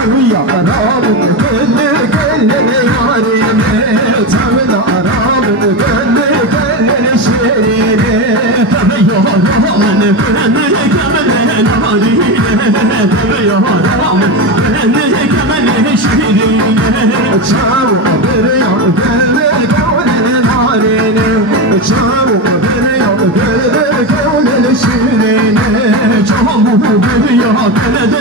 تبيا راب كل ياريني تبنا راب كل شيريني تبيا راب كل ياريني تبيا راب كل شيريني تشاو بريا كل ناريني تشاو بريا كل شيريني تشاو بريا كل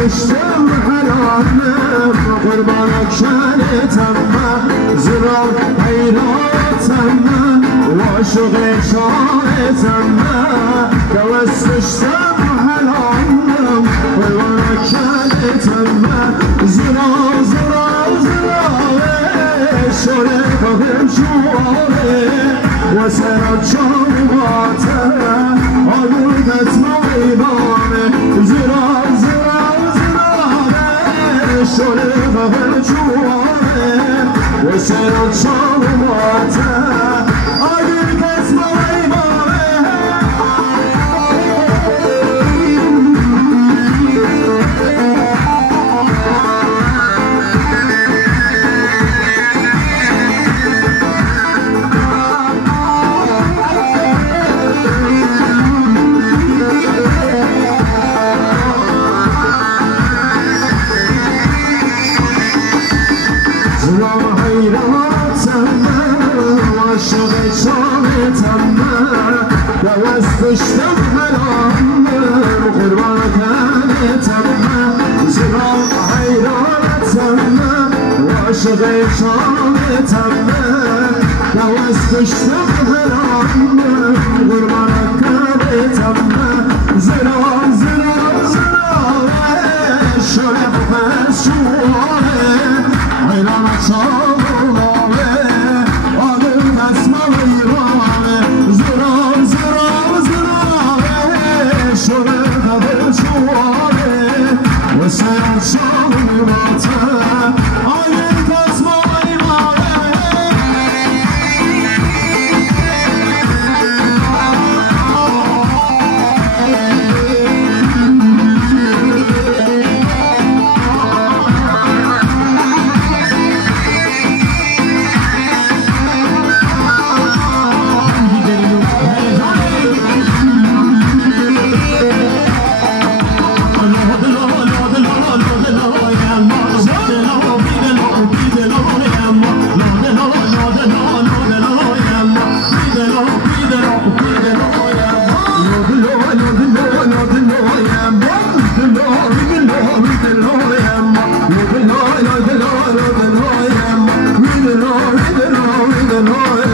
کشتم حرامم قربانک شانتم زرار حیراتم وعشق شانتم دوستشتم حرامم قربانک شانتم زرار زرار زرار شوره کهن شوره وسرات شوقاته آلودت مایبانه زرار زرار زراره شوره کهن شوقاته وسرات شوقاته آلودت مایبانه دوستشتم حرامم قربانتم زرار حیرانتم وعشق شانتم دوستشتم حرامم قربانتم زرار زرار زرار شوره بپس شوره حیرانتم نور